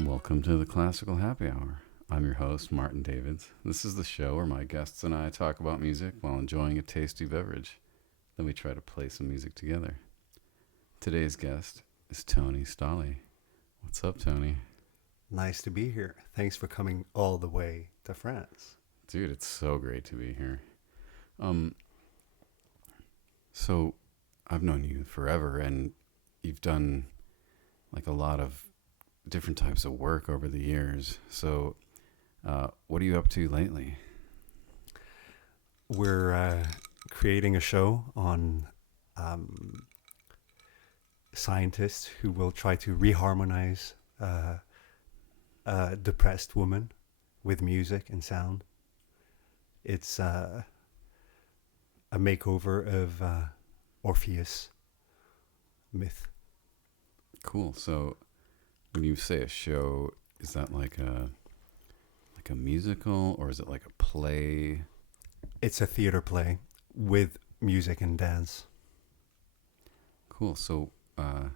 Welcome to the Classical Happy Hour. I'm your host, Martin Davids. This is the show where my guests and I talk about music while enjoying a tasty beverage. Then we try to play some music together. Today's guest is Tony Stahly. What's up, Tony? Nice to be here. Thanks for coming all the way to France. Dude, it's so great to be here. Um, so I've known you forever, and you've done like a lot of different types of work over the years. So, what are you up to lately? We're creating a show on scientists who will try to reharmonize a depressed woman with music and sound. It's a makeover of Orpheus myth. Cool. So, when you say a show, is that like a musical, or is it like a play? It's a theater play with music and dance. Cool. So, who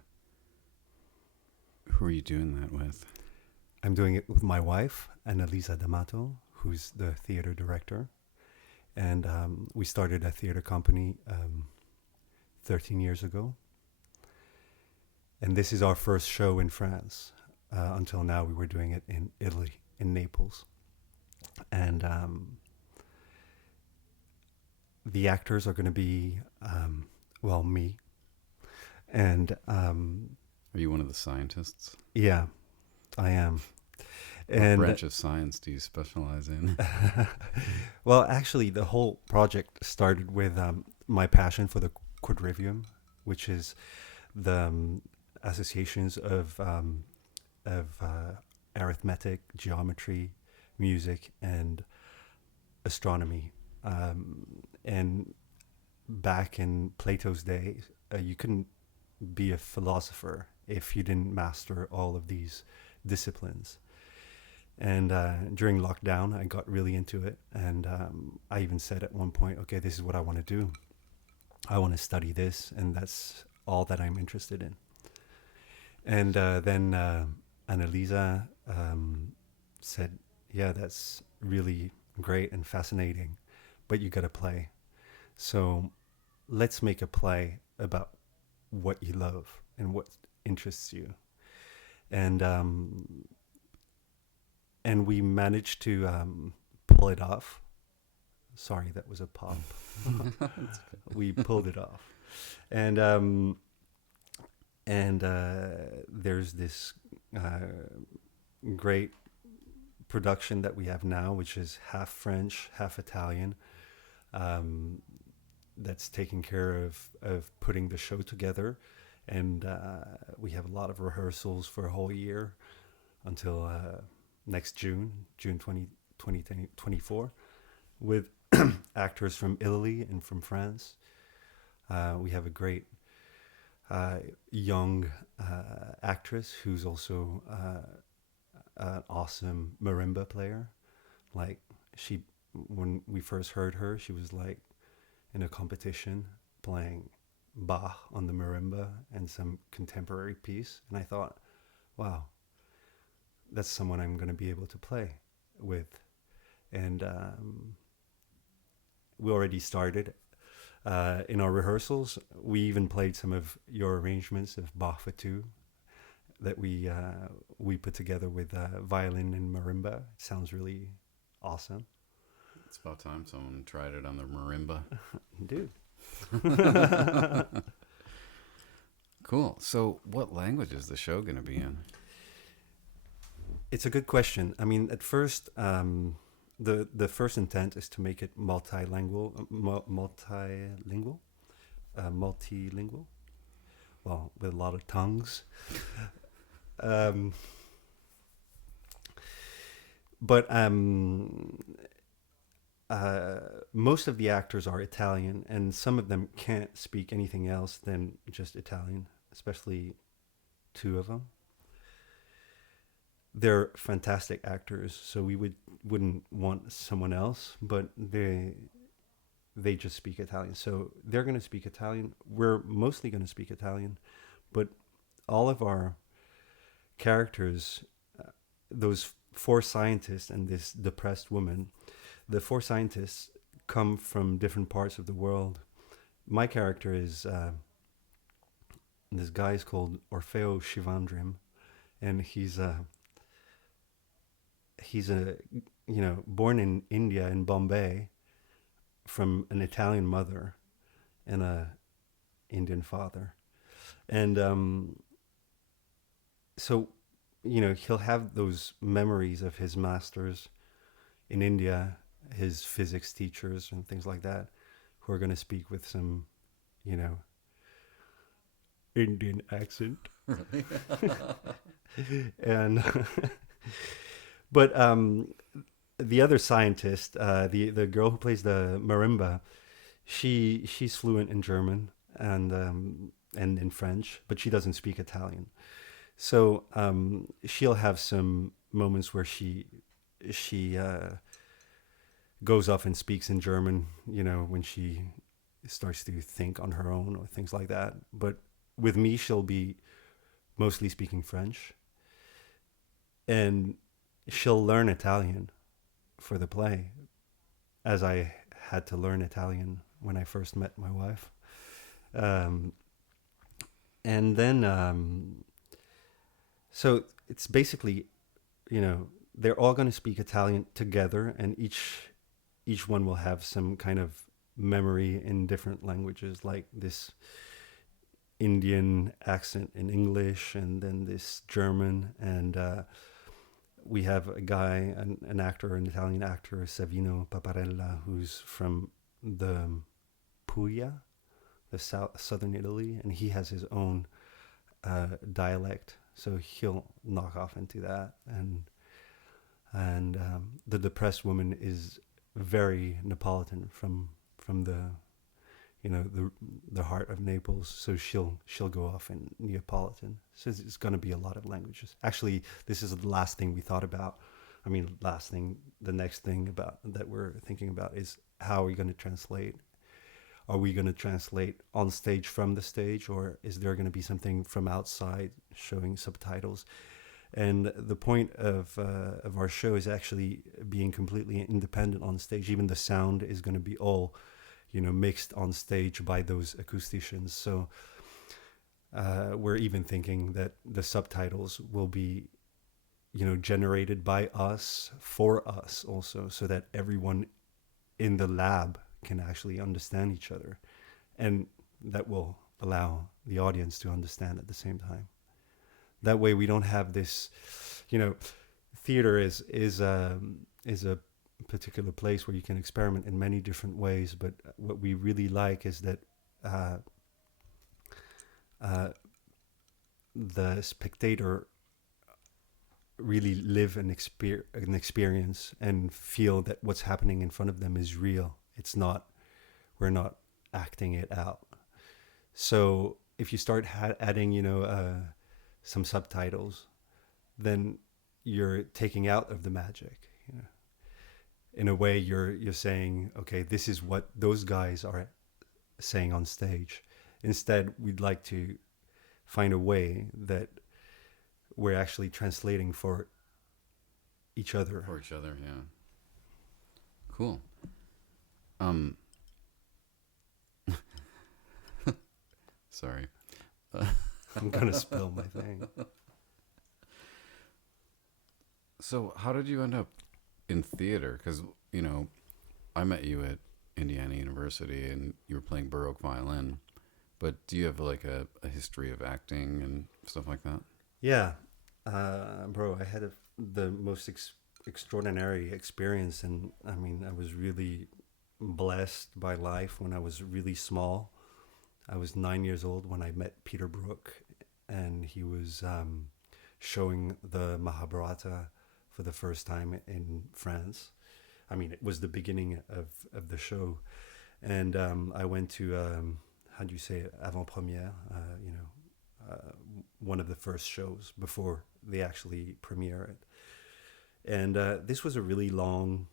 are you doing that with? I'm doing it with my wife, Annalisa D'Amato, who's the theater director. And we started a theater company 13 years ago. And this is our first show in France. Until now, we were doing it in Italy, in Naples. And the actors are going to be, me. And Are you one of the scientists? yeah, I am. What And branch of science do you specialize in? well, actually, the whole project started with my passion for the quadrivium, which is the associations of arithmetic, geometry, music, and astronomy. And back in Plato's days, you couldn't be a philosopher if you didn't master all of these disciplines. And during lockdown, I got really into it. And I even said at one point, okay, this is what I want to do. I want to study this, and that's all that I'm interested in. And then Annalisa said, yeah, that's really great and fascinating, but you got to play. So let's make a play about what you love and what interests you. And we managed to pull it off. Sorry, that was a pop. We pulled it off. And there's this great production that we have now, which is half French, half Italian. That's taking care of putting the show together. And we have a lot of rehearsals for a whole year until next June 2024, with actors from Italy and from France. We have a great young actress who's also an awesome marimba player. Like when we first heard her, she was like in a competition playing Bach on the marimba and some contemporary piece. And I thought, wow, that's someone I'm going to be able to play with. And we already started in our rehearsals. We even played some of your arrangements of Bach for two that we put together with violin and marimba. It sounds really awesome. It's about time someone tried it on the marimba. Dude. Cool. So, what language is the show going to be in? It's a good question. I mean, at first, the first intent is to make it multilingual, multilingual. Well, with a lot of tongues. But most of the actors are Italian, and some of them can't speak anything else than just Italian, especially two of them. They're fantastic actors, so we wouldn't want someone else, but they just speak Italian. So they're going to speak Italian. We're mostly going to speak Italian, but all of our characters those four scientists and this depressed woman, the four scientists come from different parts of the world. My character is this guy is called Orfeo Shivandrim, and he's a born in India in Bombay from an Italian mother and a Indian father, and so he'll have those memories of his masters in India, his physics teachers and things like that, who are going to speak with some Indian accent. Really? And but the other scientist, the girl who plays the marimba, she's fluent in German and in French, but she doesn't speak Italian. So she'll have some moments where she goes off and speaks in German, when she starts to think on her own or things like that. But with me, she'll be mostly speaking French, and she'll learn Italian for the play, as I had to learn Italian when I first met my wife. And then, so it's basically, they're all going to speak Italian together, and each one will have some kind of memory in different languages, like this Indian accent in English, and then this German, and we have a guy, an actor, an Italian actor, Savino Paparella, who's from the Puglia, the southern Italy, and he has his own dialect, so he'll knock off into that, and the depressed woman is very Neapolitan from the the heart of Naples, so she'll go off in Neapolitan. So it's going to be a lot of languages. Actually, this is the last thing we thought about. I mean, the next thing about that we're thinking about is how are we going to translate? Are we going to translate on stage from the stage, or is there going to be something from outside showing subtitles? And the point of our show is actually being completely independent on stage. Even the sound is going to be all mixed on stage by those acousticians. So we're even thinking that the subtitles will be, generated by us, for us also, so that everyone in the lab can actually understand each other. And that will allow the audience to understand at the same time. That way we don't have this, theater is a particular place where you can experiment in many different ways, but what we really like is that the spectator really live an experience and feel that what's happening in front of them is real. We're not acting it out. So if you start adding some subtitles, then you're taking out of the magic. In a way, you're saying, okay, this is what those guys are saying on stage. Instead, we'd like to find a way that we're actually translating for each other. For each other, yeah. Cool. Sorry. I'm gonna spill my thing. So how did you end up in theater? Because, I met you at Indiana University and you were playing Baroque violin. But do you have like a history of acting and stuff like that? Yeah. Bro, I had the most extraordinary experience. And I mean, I was really blessed by life when I was really small. I was 9 years old when I met Peter Brook, and he was showing the Mahabharata for the first time in France. I mean, it was the beginning of the show. And I went to, how do you say it, avant-première, one of the first shows before they actually premiere it. And this was a really long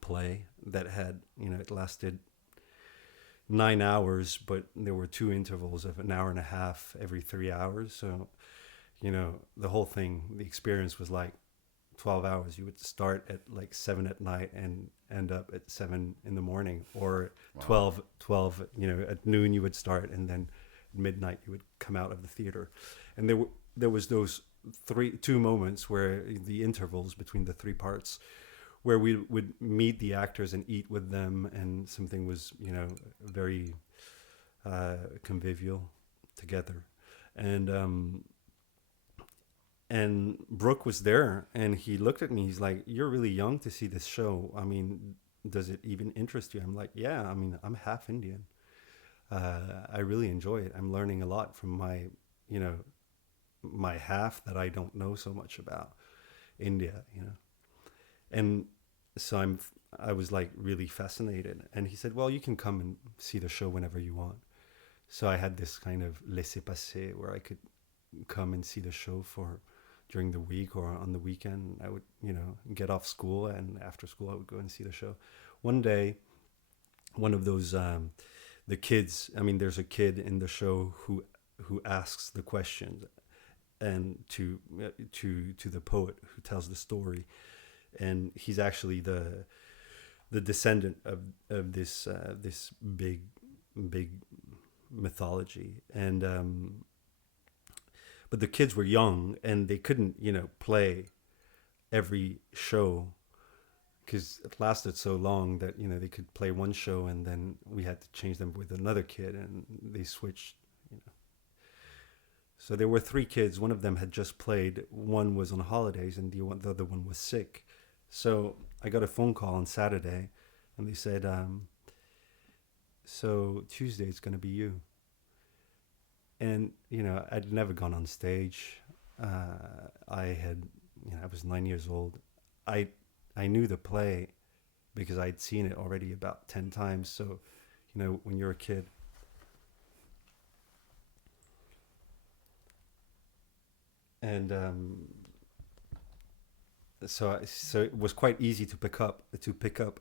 play that had, it lasted 9 hours, but there were 2 intervals of an hour and a half every 3 hours. So, the whole thing, the experience was like 12 hours. You would start at like 7 at night and end up at 7 in the morning, or Wow. 12, at noon you would start, and then at midnight you would come out of the theater. And there was those two moments where the intervals between the three parts, where we would meet the actors and eat with them, and something was, very convivial together. And Brooke was there, and he looked at me. He's like, "You're really young to see this show. I mean, does it even interest you?" I'm like, "Yeah. I mean, I'm half Indian. I really enjoy it. I'm learning a lot from my half that I don't know so much about India, And so I was like really fascinated. And he said, "Well, you can come and see the show whenever you want." So I had this kind of laissez-passer where I could come and see the show during the week or on the weekend. I would, get off school, and after school I would go and see the show. One day, one of those, the kids, I mean, there's a kid in the show who asks the questions, and to the poet who tells the story, and he's actually the descendant of this big mythology. And but the kids were young, and they couldn't play every show, because it lasted so long that they could play one show, and then we had to change them with another kid, and they switched. So there were three kids. One of them had just played, one was on holidays, and the other one was sick. So I got a phone call on Saturday, and they said, "So Tuesday it's going to be you." And I'd never gone on stage. I was 9 years old. I knew the play because I'd seen it already about 10 times. So when you're a kid. And so it was quite easy to pick up,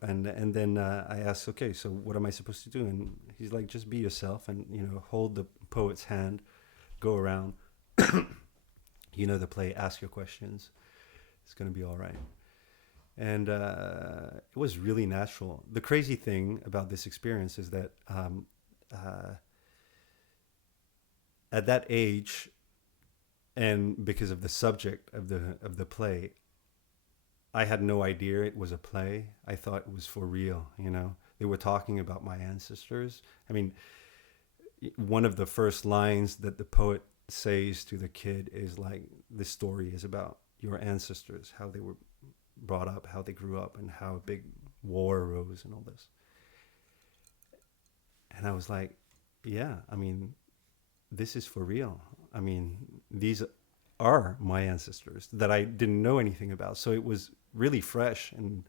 and then I asked, "Okay, so what am I supposed to do?" And he's like, "Just be yourself, and hold the poet's hand, go around, the play, ask your questions. It's gonna be all right." And it was really natural. The crazy thing about this experience is that at that age, and because of the subject of the play, I had no idea it was a play. I thought it was for real. They were talking about my ancestors. I mean, one of the first lines that the poet says to the kid is like, "This story is about your ancestors, how they were brought up, how they grew up, and how a big war arose and all this." And I was like, "Yeah, I mean, this is for real. I mean, these are my ancestors that I didn't know anything about." So it was really fresh, and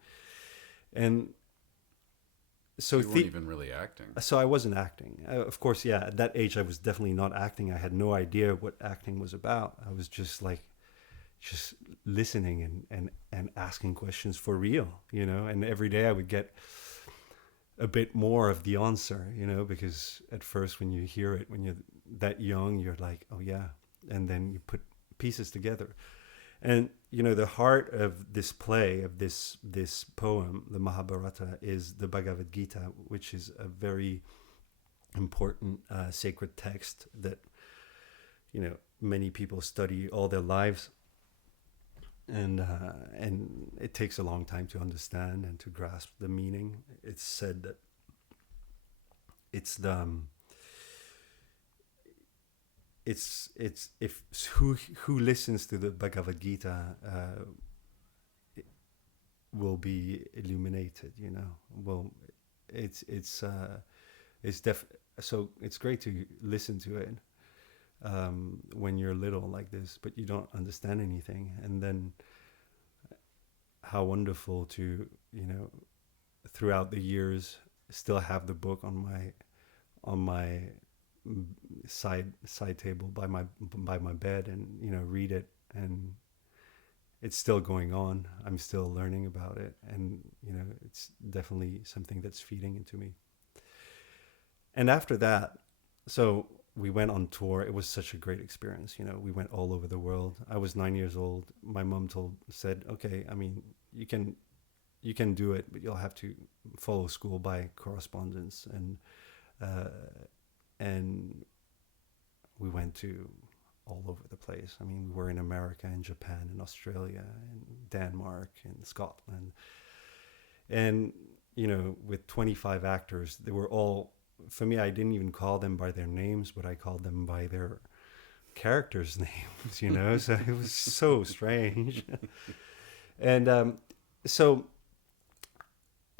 so you weren't even really acting. So I wasn't acting. Of course, yeah. At that age, I was definitely not acting. I had no idea what acting was about. I was just listening and asking questions for real, And every day I would get a bit more of the answer, because at first when you hear it, when you're that young, you're like, "Oh yeah," and then you put pieces together. And the heart of this play, of this poem, the Mahabharata, is the Bhagavad Gita, which is a very important sacred text that many people study all their lives, and it takes a long time to understand and to grasp the meaning. It's said that it's if who listens to the Bhagavad Gita will be illuminated, Well, so it's great to listen to it when you're little like this, but you don't understand anything, and then how wonderful to throughout the years still have the book on my side table by my bed, and read it, and it's still going on. I'm still learning about it, and it's definitely something that's feeding into me. And after that, so we went on tour. It was such a great experience. You know, we went all over the world. I was 9 years old. My mom said, okay, I mean, you can do it, but you'll have to follow school by correspondence. And we went to all over the place. I mean, we were in America and Japan and Australia and Denmark and Scotland. And, you know, with 25 actors, they were all, for me, I didn't even call them by their names, but I called them by their characters' names, you know? So it was so strange. And so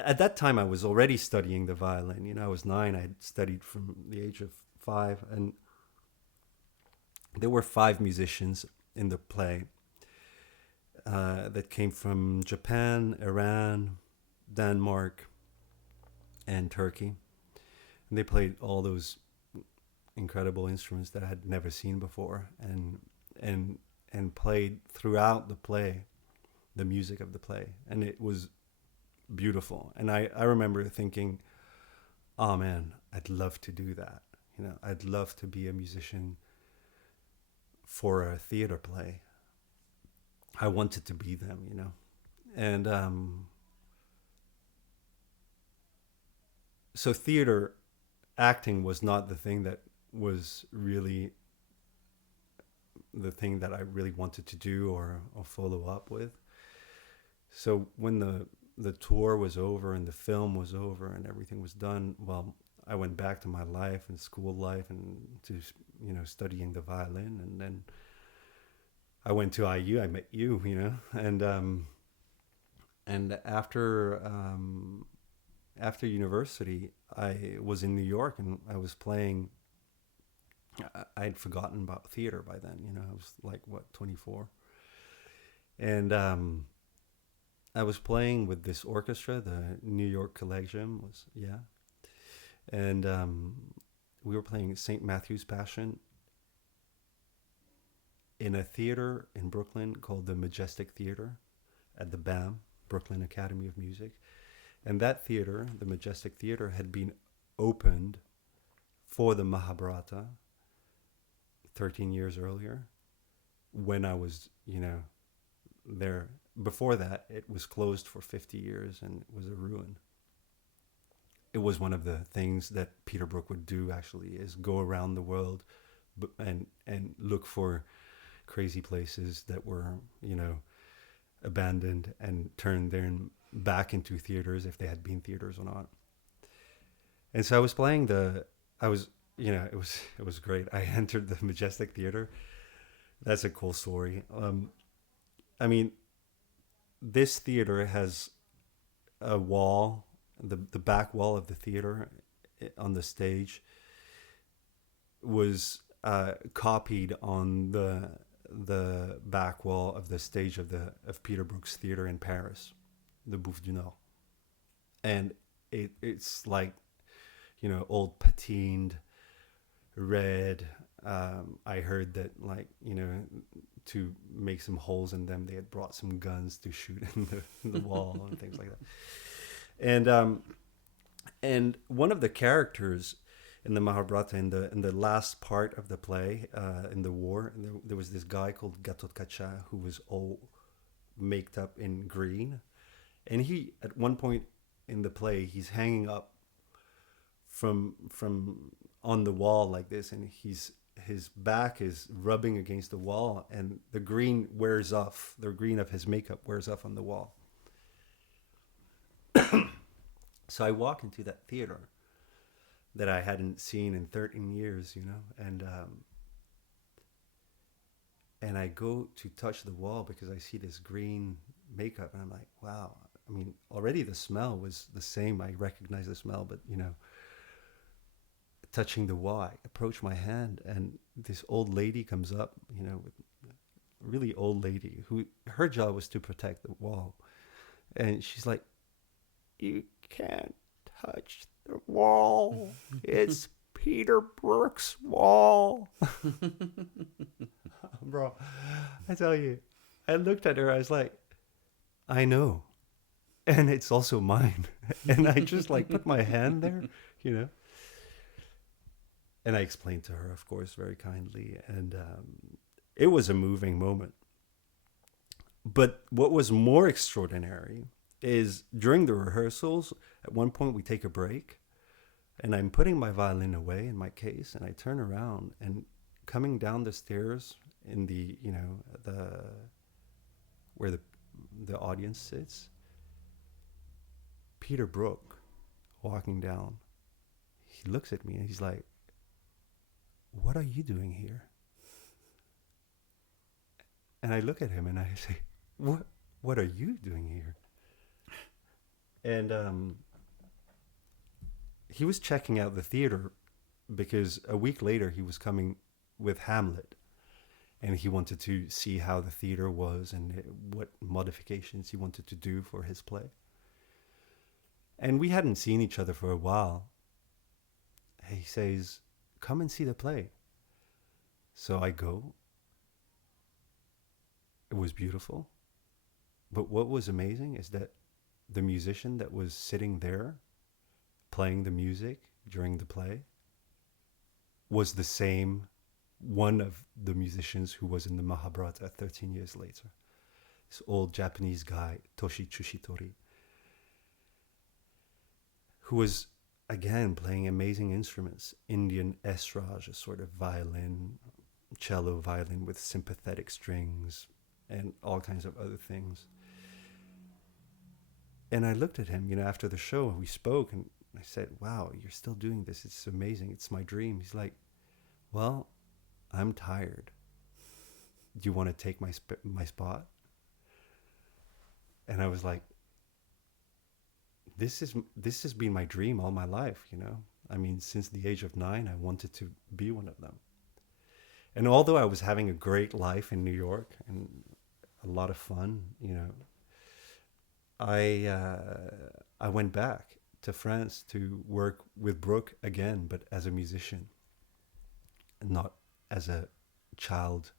at that time, I was already studying the violin. You know, I was 9. I had studied from the age of 5. And there were 5 musicians in the play that came from Japan, Iran, Denmark, and Turkey. And they played all those incredible instruments that I had never seen before, and played throughout the play, the music of the play. And it was beautiful. And I remember thinking, oh man, I'd love to do that. You know, I'd love to be a musician for a theater play. I wanted to be them, you know. And so theater acting was not the thing that was really the thing that I really wanted to do or follow up with. So when the tour was over and the film was over and everything was done, well, I went back to my life and school life and to, you know, studying the violin. And then I went to IU. I met you, you know, and after university, I was in New York and I was playing. I'd forgotten about theater by then, you know. I was like, 24, and I was playing with this orchestra, the New York Collegium and we were playing St. Matthew's Passion in a theater in Brooklyn called the Majestic Theater at the BAM, Brooklyn Academy of Music. And that theater, the Majestic Theater, had been opened for the Mahabharata 13 years earlier when I was, you know, there. Before that, it was closed for 50 years and it was a ruin. It was one of the things that Peter Brook would do, actually, is go around the world and look for crazy places that were, you know, abandoned and turn them back into theaters if they had been theaters or not. And so I was playing you know, it was great. I entered the Majestic Theater. That's a cool story. I mean, this theater has a wall, the back wall of the theater on the stage was copied on the back wall of the stage of Peter Brook's theater in Paris, the Bouffe du Nord. And it's like, you know, old patined, red. I heard that, like, you know, to make some holes in them, they had brought some guns to shoot in the wall and things like that. And one of the characters in the Mahabharata, in the last part of the play, in the war, there was this guy called Gavotte who was all maked up in green, and he, at one point in the play, he's hanging up from on the wall like this, and his back is rubbing against the wall, and the green wears off. The green of his makeup wears off on the wall. So I walk into that theater that I hadn't seen in 13 years, you know, and I go to touch the wall because I see this green makeup, and I'm like, wow. I mean, already the smell was the same. I recognize the smell, but, you know, touching the wall, I approach my hand, and this old lady comes up, you know, a really old lady who, her job was to protect the wall. And she's like, you can't touch the wall. It's Peter Brook's wall. Bro, I tell you, I looked at her, I was like, I know. And it's also mine. And I just like put my hand there, you know. And I explained to her, of course, very kindly. And it was a moving moment. But what was more extraordinary is during the rehearsals, at one point we take a break and I'm putting my violin away in my case and I turn around and coming down the stairs in the, the where the audience sits, Peter Brook walking down. He looks at me and he's like, "What are you doing here?" And I look at him and I say, What are you doing here?" And he was checking out the theater because a week later he was coming with Hamlet, and he wanted to see how the theater was and what modifications he wanted to do for his play. And we hadn't seen each other for a while. He says, "Come and see the play." So I go. It was beautiful. But what was amazing is that the musician that was sitting there playing the music during the play was the same one of the musicians who was in the Mahabharata 13 years later. This old Japanese guy, Toshi Tsushitori, who was, again, playing amazing instruments. Indian esraj, a sort of violin, cello violin with sympathetic strings and all kinds of other things. And I looked at him, after the show, and we spoke, and I said, "Wow, you're still doing this. It's amazing. It's my dream." He's like, "Well, I'm tired. Do you want to take my spot?" And I was like, this has been my dream all my life, I mean, since the age of 9, I wanted to be one of them. And although I was having a great life in New York and a lot of fun, I went back to France to work with Brooke again, but as a musician, not as a child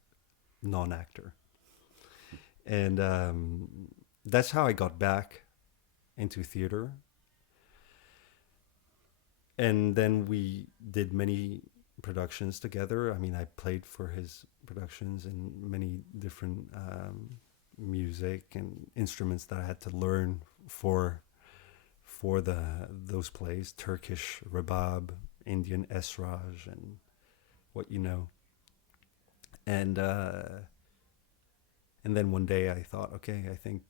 non-actor. And that's how I got back into theater. And then we did many productions together. I mean, I played for his productions in many different music and instruments that I had to learn for those plays: Turkish rebab, Indian esraj, and what you know. And then one day I thought, okay, I think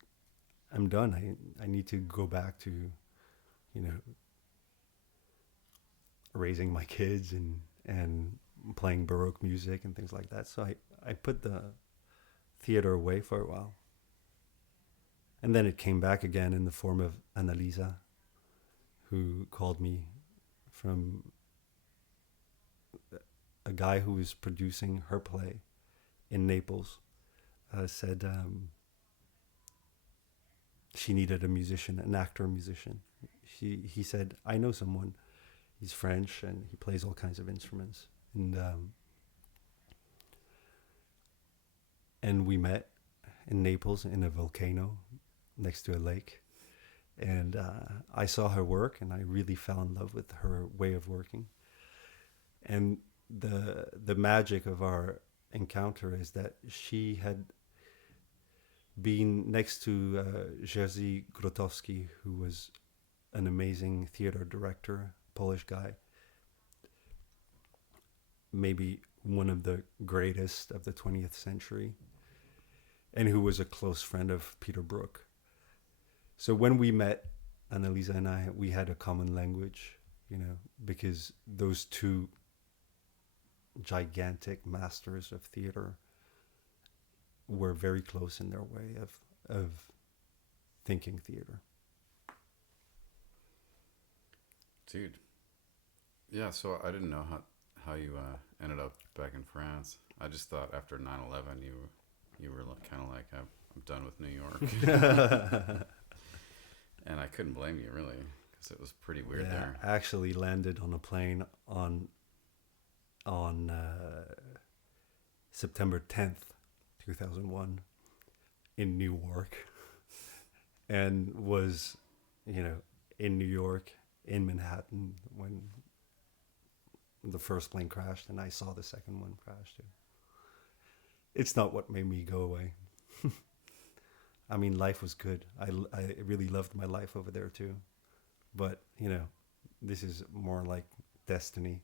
I'm done. I need to go back to, raising my kids and playing Baroque music and things like that. So I put the theater away for a while. And then it came back again in the form of Annalisa, who called me from a guy who was producing her play in Naples, said she needed a musician, an actor musician. He said, "I know someone. He's French and he plays all kinds of instruments." And we met in Naples in a volcano next to a lake. And I saw her work and I really fell in love with her way of working. And the magic of our encounter is that she had been next to Jerzy Grotowski, who was an amazing theater director, Polish guy, maybe one of the greatest of the 20th century, and who was a close friend of Peter Brook. So when we met, Annalisa and I, we had a common language, because those two gigantic masters of theater were very close in their way of thinking theater. Dude. Yeah, so I didn't know how you ended up back in France. I just thought after 9/11 you were kind of like, I'm done with New York. And I couldn't blame you, really, because it was pretty weird there. I actually landed on a plane on September 10th, 2001 in Newark, and was, in New York, in Manhattan, when the first plane crashed, and I saw the second one crash too. It's not what made me go away. I mean, life was good. I really loved my life over there too. But, this is more like destiny.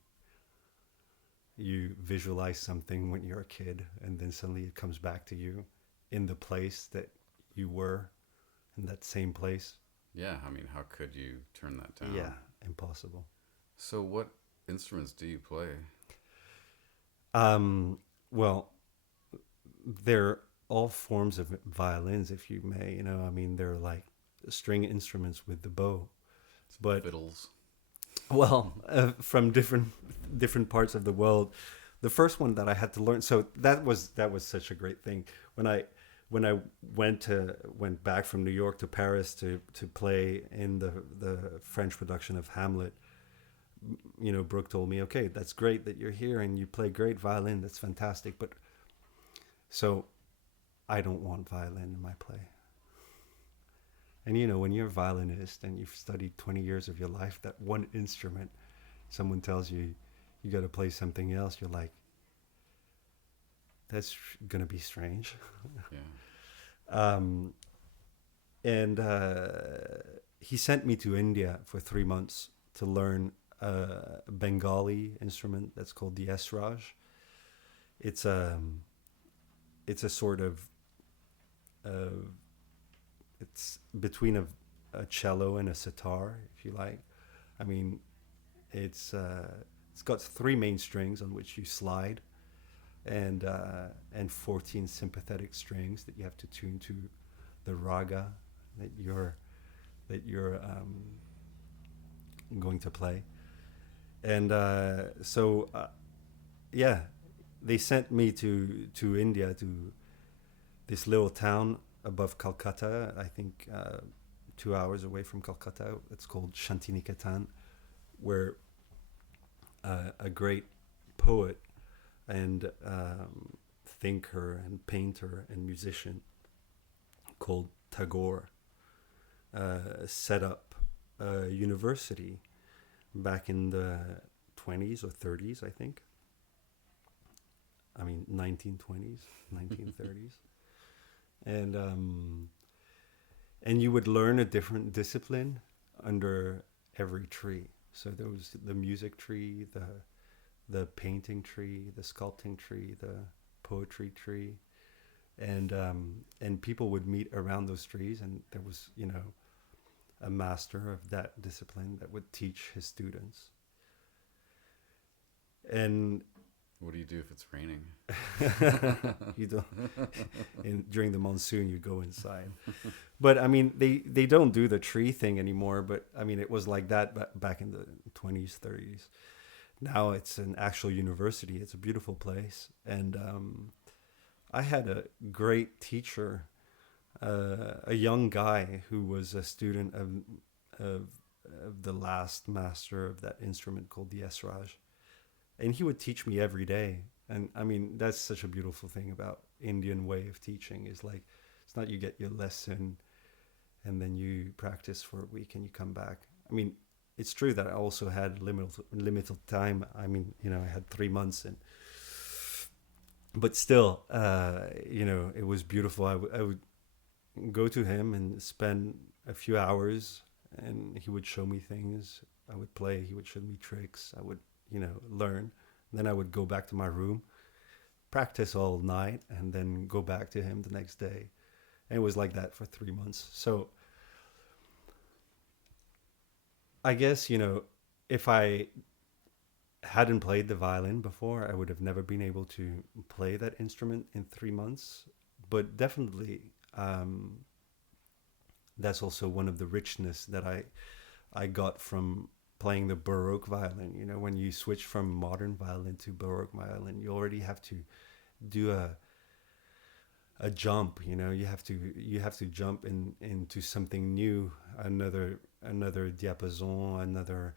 You visualize something when you're a kid, and then suddenly it comes back to you in the place that you were, in that same place. Yeah, I mean, how could you turn that down? Yeah, impossible. So, what instruments do you play? Well, they're all forms of violins, if you may. I mean, they're like string instruments with the bow, but Fiddles. well, from different parts of the world. The first one that I had to learn, so that was such a great thing when I went back from New York to Paris to play in the French production of Hamlet. Brooke told me, okay, that's great that you're here and you play great violin. That's fantastic, but so I don't want violin in my play. And when you're a violinist and you've studied 20 years of your life that one instrument, someone tells you you got to play something else, you're like, that's going to be strange. Yeah. And he sent me to India for 3 months to learn a Bengali instrument that's called the esraj. It's a sort of it's between a cello and a sitar, if you like. I mean, it's got 3 main strings on which you slide, and 14 sympathetic strings that you have to tune to the raga that you're going to play. And yeah, they sent me to India, to this little town above Calcutta, I think 2 hours away from Calcutta. It's called Shantiniketan, where a great poet and thinker and painter and musician called Tagore set up a university back in the 20s or 30s, I think. I mean, 1920s, 1930s. And you would learn a different discipline under every tree. So there was the music tree, the painting tree, the sculpting tree, the poetry tree, and people would meet around those trees, and there was a master of that discipline that would teach his students. And what do you do if it's raining? You don't. During the monsoon, you go inside. But I mean, they don't do the tree thing anymore. But I mean, it was like that back in the 20s, 30s. Now it's an actual university. It's a beautiful place, and I had a great teacher, a young guy who was a student of the last master of that instrument called the esraj. And he would teach me every day. And I mean, that's such a beautiful thing about Indian way of teaching, is like, it's not you get your lesson and then you practice for a week and you come back. I mean, it's true that I also had limited time. I mean, I had 3 months, but still, it was beautiful. I would go to him and spend a few hours, and he would show me things. I would play, he would show me tricks. I would learn. Then I would go back to my room, practice all night, and then go back to him the next day. And it was like that for 3 months. So I guess, if I hadn't played the violin before, I would have never been able to play that instrument in 3 months. But definitely, that's also one of the richness that I got from playing the Baroque violin. When you switch from modern violin to Baroque violin, you already have to do a jump. You have to jump into something new, another diapason, another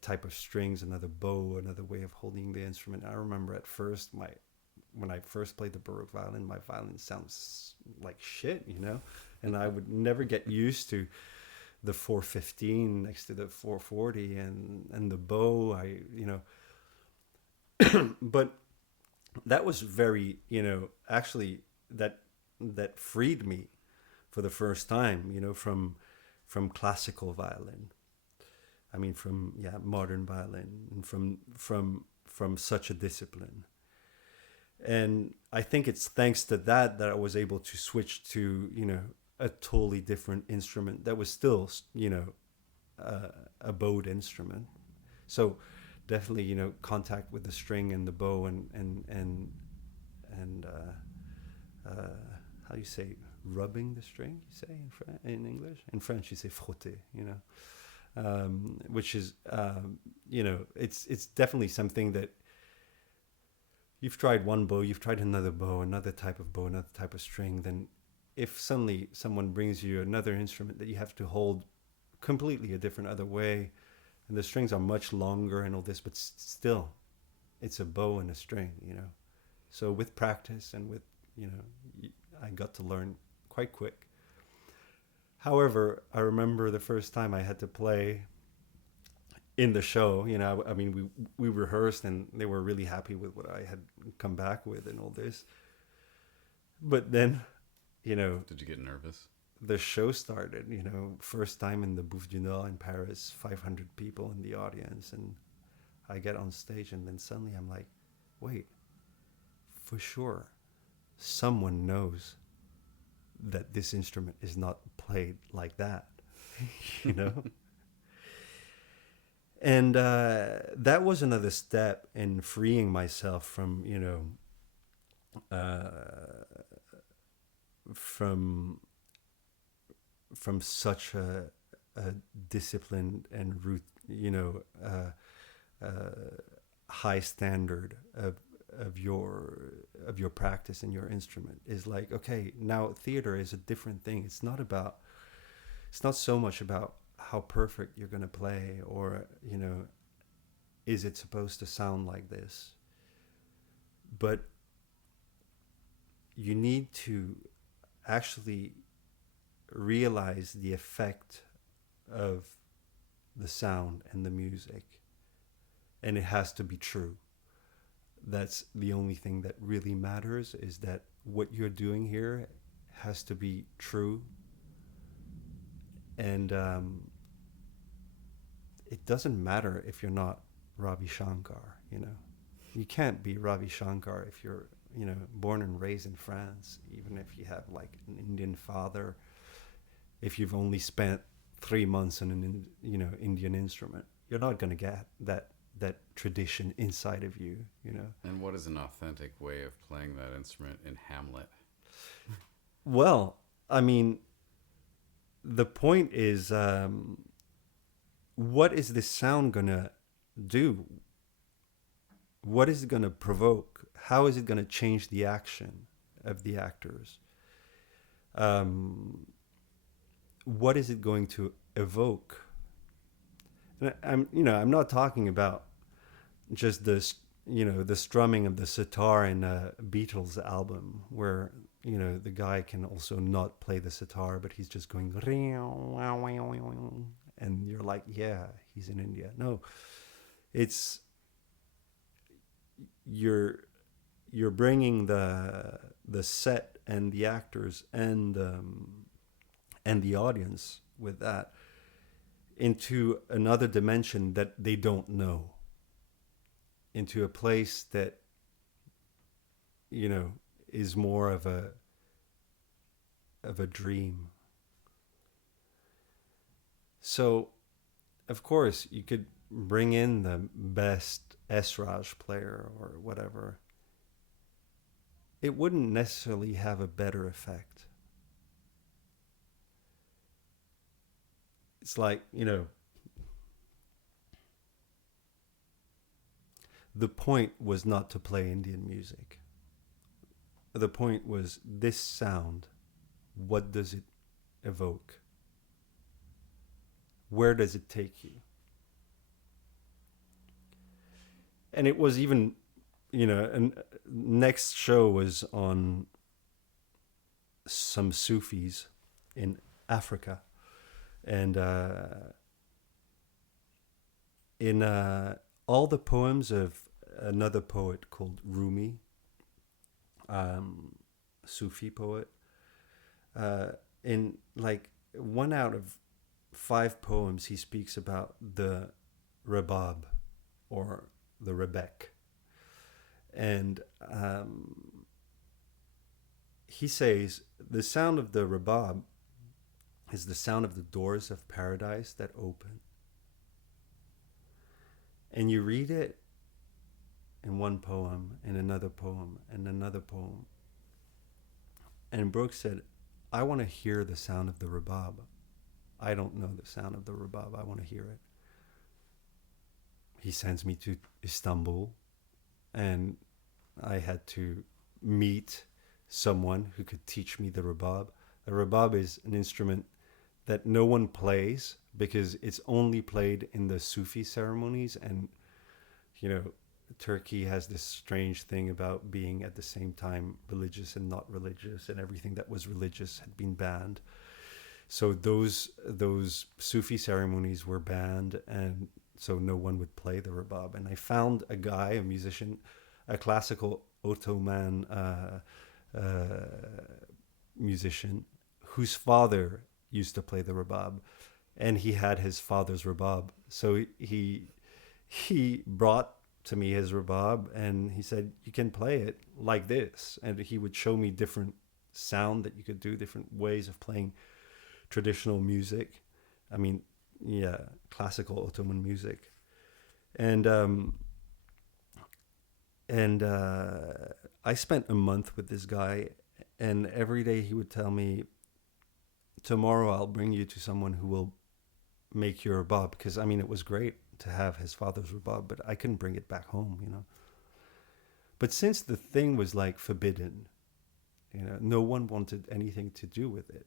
type of strings, another bow, another way of holding the instrument. I remember at first when I first played the Baroque violin, my violin sounds like shit, and I would never get used to the 415 next to the 440 and the bow. But that was very, actually that freed me for the first time, from classical violin. I mean, from modern violin, and from such a discipline. And I think it's thanks to that I was able to switch to, a totally different instrument that was still, a bowed instrument. So definitely, contact with the string and the bow and how you say rubbing the string, you say in English. In French, you say frotter, which is, it's definitely something that you've tried one bow, you've tried another bow, another type of bow, another type of string. Then if suddenly someone brings you another instrument that you have to hold completely a different other way, and the strings are much longer and all this, but still it's a bow and a string, So with practice and with, I got to learn quite quick. However, I remember the first time I had to play in the show, I mean, we rehearsed and they were really happy with what I had come back with and all this. But then, Did you get nervous? The show started, first time in the Bouffe du Nord in Paris, 500 people in the audience. And I get on stage and then suddenly I'm like, wait, for sure, someone knows that this instrument is not played like that, And that was another step in freeing myself from, from such a disciplined and high standard of your practice and your instrument. Is like, okay, now theater is a different thing. It's not so much about how perfect you're going to play, or is it supposed to sound like this, but you need to actually realize the effect of the sound and the music, and it has to be true. That's the only thing that really matters, is that what you're doing here has to be true. And it doesn't matter if you're not Ravi Shankar, You can't be Ravi Shankar if you're, born and raised in France, even if you have like an Indian father, if you've only spent 3 months on an, Indian instrument. You're not going to get that tradition inside of you, And what is an authentic way of playing that instrument in Hamlet? Well, I mean, the point is, what is this sound gonna do? What is it gonna provoke? How is it gonna change the action of the actors? What is it going to evoke? And I'm not talking about just this, the strumming of the sitar in a Beatles album where, the guy can also not play the sitar, but he's just going, and you're like, yeah, he's in India. No, it's you're bringing the set and the actors and the audience with that into another dimension that they don't know, into a place that is more of a dream. So, of course, you could bring in the best Esraj player or whatever. It wouldn't necessarily have a better effect. It's like, the point was not to play Indian music. The point was, this sound, what does it evoke? Where does it take you? And it was even, and next show was on some Sufis in Africa. And in all the poems of another poet called Rumi, Sufi poet, in like 1 out of 5 poems, he speaks about the rabab or the rebec. And he says the sound of the rabab is the sound of the doors of paradise that open. And you read it in one poem, in another poem, and another poem. And Brooks said, I want to hear the sound of the rabab. I don't know the sound of the rabab. I want to hear it. He sends me to Istanbul, and I had to meet someone who could teach me the rabab. The rabab is an instrument that no one plays because it's only played in the Sufi ceremonies. And, Turkey has this strange thing about being at the same time religious and not religious, and everything that was religious had been banned. So those Sufi ceremonies were banned, and so no one would play the rabab. And I found a guy, a musician, a classical Ottoman musician, whose father used to play the rabab, and he had his father's rabab. So he brought to me his rabab, and he said, you can play it like this. And he would show me different sound that you could do, different ways of playing traditional music. I mean, yeah, classical Ottoman music. And I spent a month with this guy, and every day he would tell me, tomorrow I'll bring you to someone who will make your rabab. Because, I mean, it was great to have his father's rabab, but I couldn't bring it back home, But since the thing was like forbidden, no one wanted anything to do with it.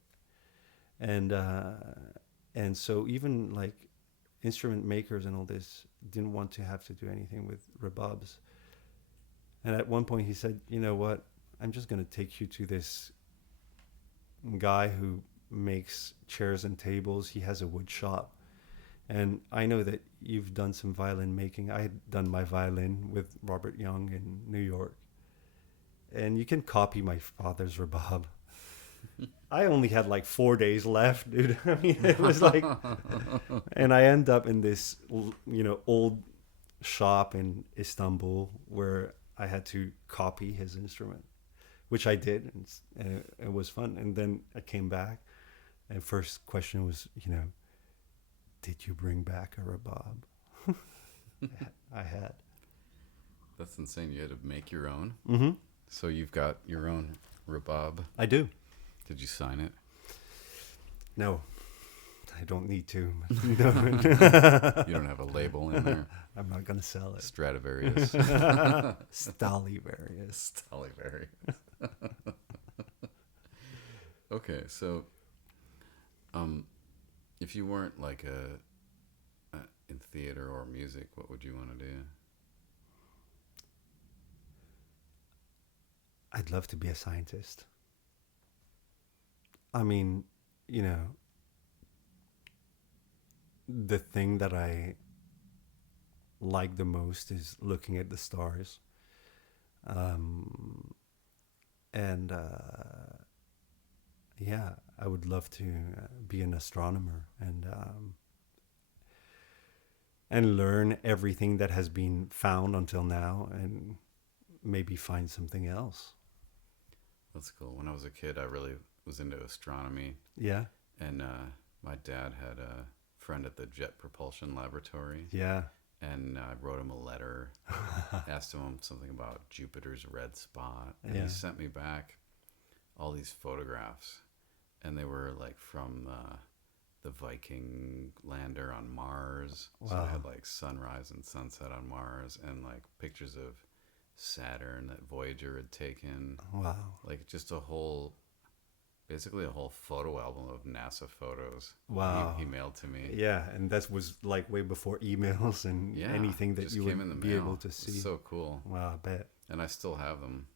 And so even like instrument makers and all this didn't want to have to do anything with rababs. And at one point he said, you know what, I'm just going to take you to this guy who makes chairs and tables. He has a wood shop. And I know that you've done some violin making. I had done my violin with Robert Young in New York. And you can copy my father's rabab. I only had like 4 days left, dude. I mean, it was like... And I end up in this, old shop in Istanbul where I had to copy his instrument, which I did. And it was fun. And then I came back, and first question was, did you bring back a rabab? I had. That's insane. You had to make your own? Mm-hmm. So you've got your own rabab. I do. Did you sign it? No, I don't need to. You don't have a label in there? I'm not going to sell it. Stradivarius. Stahlyvarius. Stahlyvarius. Okay, so if you weren't like in theater or music, what would you want to do? I'd love to be a scientist. I mean, the thing that I like the most is looking at the stars. Yeah, I would love to be an astronomer and learn everything that has been found until now, and maybe find something else. That's cool. When I was a kid, I really was into astronomy. Yeah. And my dad had a friend at the Jet Propulsion Laboratory. Yeah. And I wrote him a letter, asked him something about Jupiter's red spot. And he sent me back all these photographs. And they were like from the Viking lander on Mars. Wow. So I had like sunrise and sunset on Mars, and like pictures of Saturn that Voyager had taken. Wow. Like just basically a whole photo album of NASA photos. Wow. He mailed to me. Yeah, and that was like way before emails and anything that you would be able to see. It's so cool. Wow, I bet. And I still have them.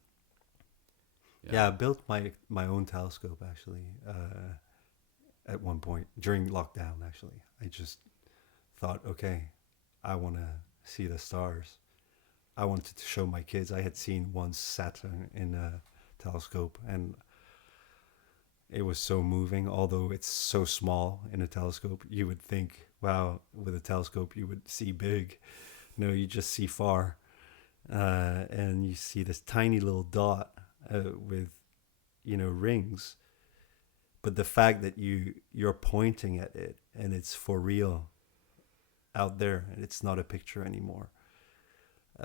Yeah, I built my own telescope, actually. at one point during lockdown. Actually, I just thought, okay, I want to see the stars. I wanted to show my kids. I had seen once Saturn in a telescope, and it was so moving. Although it's so small in a telescope, you would think, wow, with a telescope you would see big. No, you just see far, and you see this tiny little dot with, rings. But the fact that you're pointing at it and it's for real out there and it's not a picture anymore,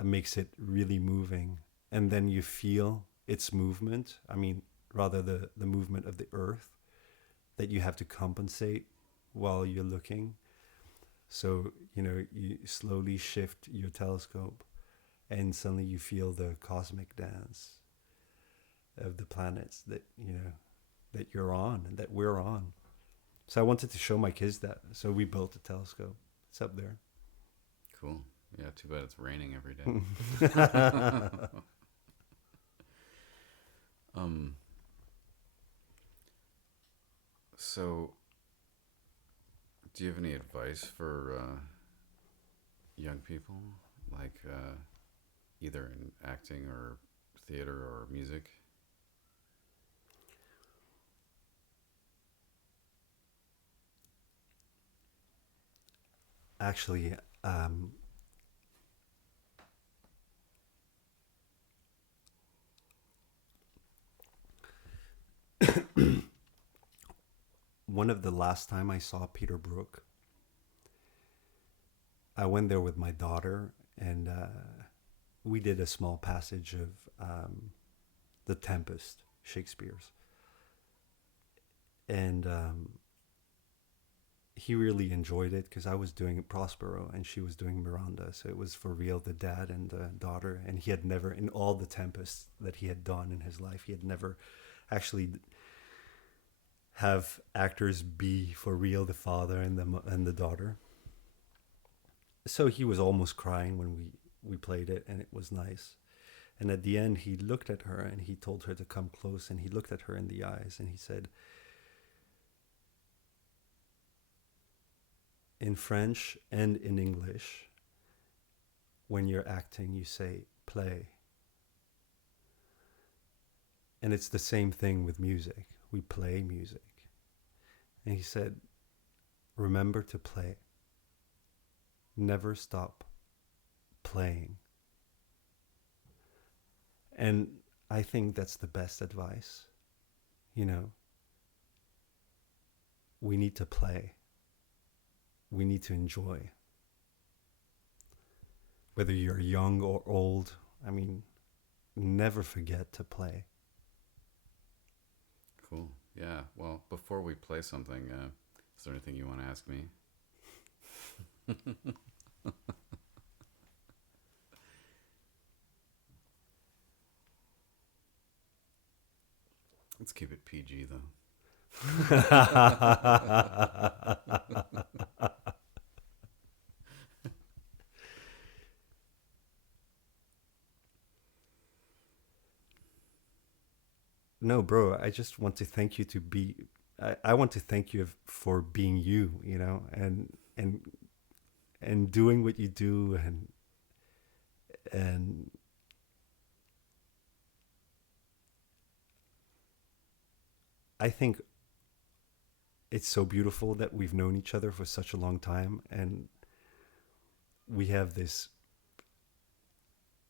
makes it really moving. And then you feel its movement. I mean, rather the movement of the earth that you have to compensate while you're looking. So, you slowly shift your telescope and suddenly you feel the cosmic dance of the planets that you're on and that we're on. So I wanted to show my kids that. So we built a telescope. It's up there. Cool. Yeah, too bad it's raining every day. So do you have any advice for young people, like either in acting or theater or music? Actually, one of the last time I saw Peter Brook, I went there with my daughter, and we did a small passage of The Tempest, Shakespeare's. And he really enjoyed it because I was doing Prospero and she was doing Miranda. So it was for real, the dad and the daughter. And he had never, in all the Tempests that he had done in his life, he had never actually have actors be for real the father and the daughter. So he was almost crying when we played it, and it was nice. And at the end, he looked at her and he told her to come close, and he looked at her in the eyes and he said, in French and in English, when you're acting, you say play. And it's the same thing with music. We play music. And he said, remember to play. Never stop playing. And I think that's the best advice. We need to play. We need to enjoy. Whether you're young or old, never forget to play. Cool. Yeah. Well, before we play something, is there anything you want to ask me? Let's keep it PG, though. No, bro, I just want to thank you I want to thank you for being you, and doing what you do, and I think it's so beautiful that we've known each other for such a long time, and we have this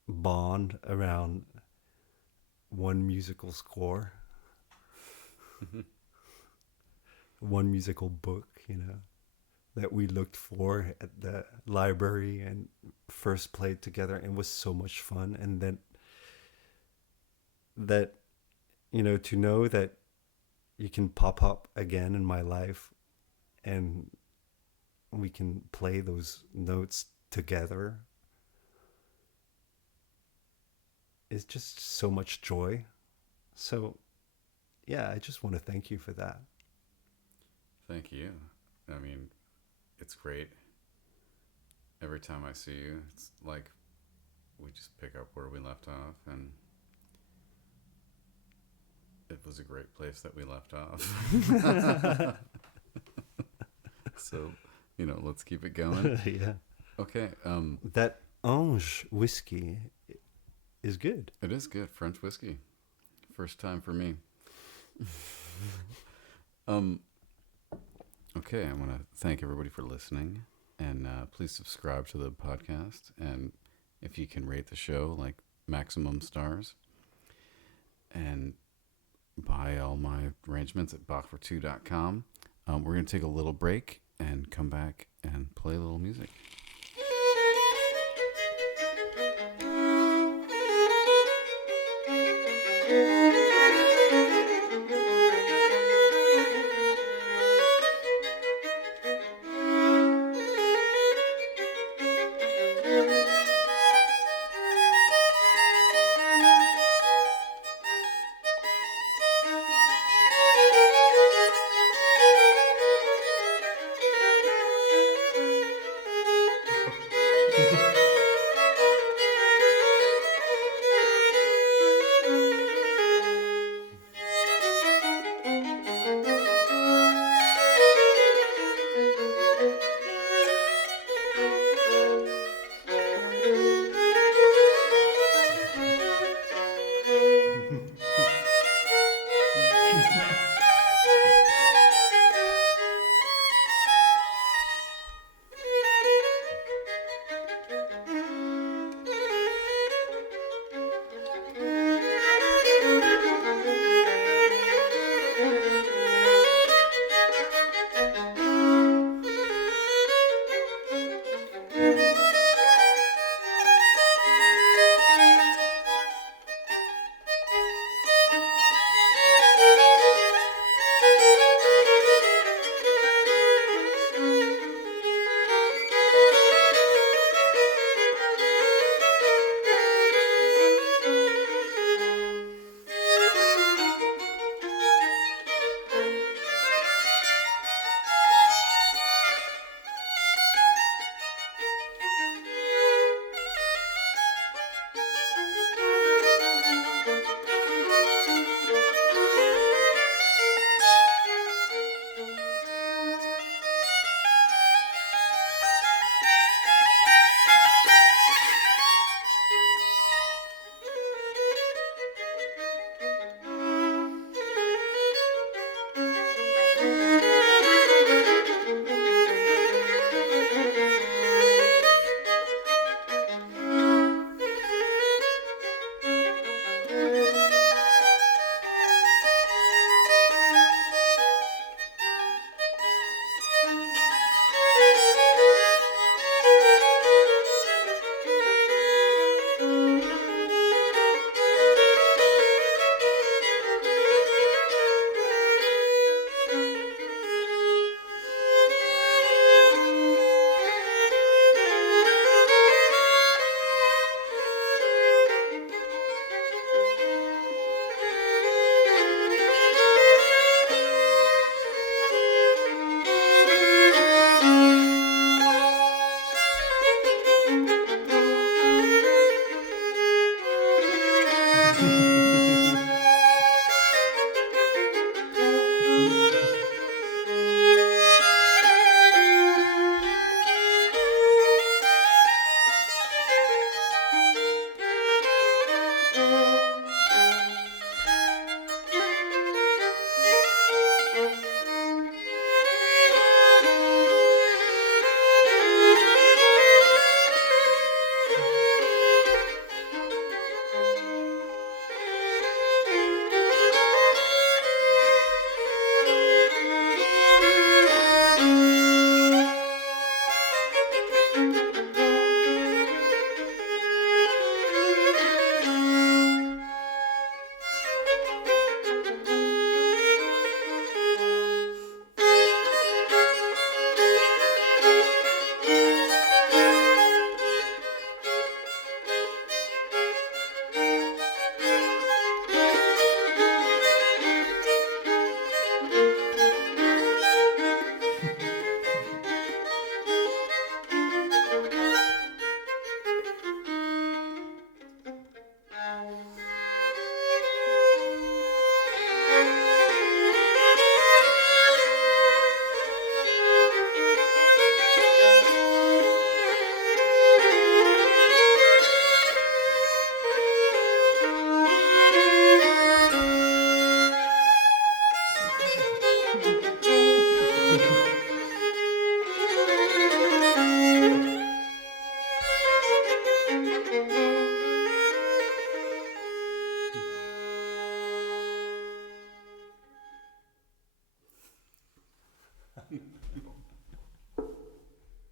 bond around one musical score, one musical book, that we looked for at the library and first played together, and it was so much fun. And then to know that you can pop up again in my life and we can play those notes together is just so much joy. So yeah, I just want to thank you for that. Thank you. It's great. Every time I see you, it's like we just pick up where we left off, and it was a great place that we left off. So, let's keep it going. Yeah. Okay. That Ange whiskey is good. It is good. French whiskey. First time for me. Okay, I want to thank everybody for listening, and please subscribe to the podcast, and if you can rate the show, like maximum stars, and buy all my arrangements at bachfor2.com. We're going to take a little break and come back and play a little music.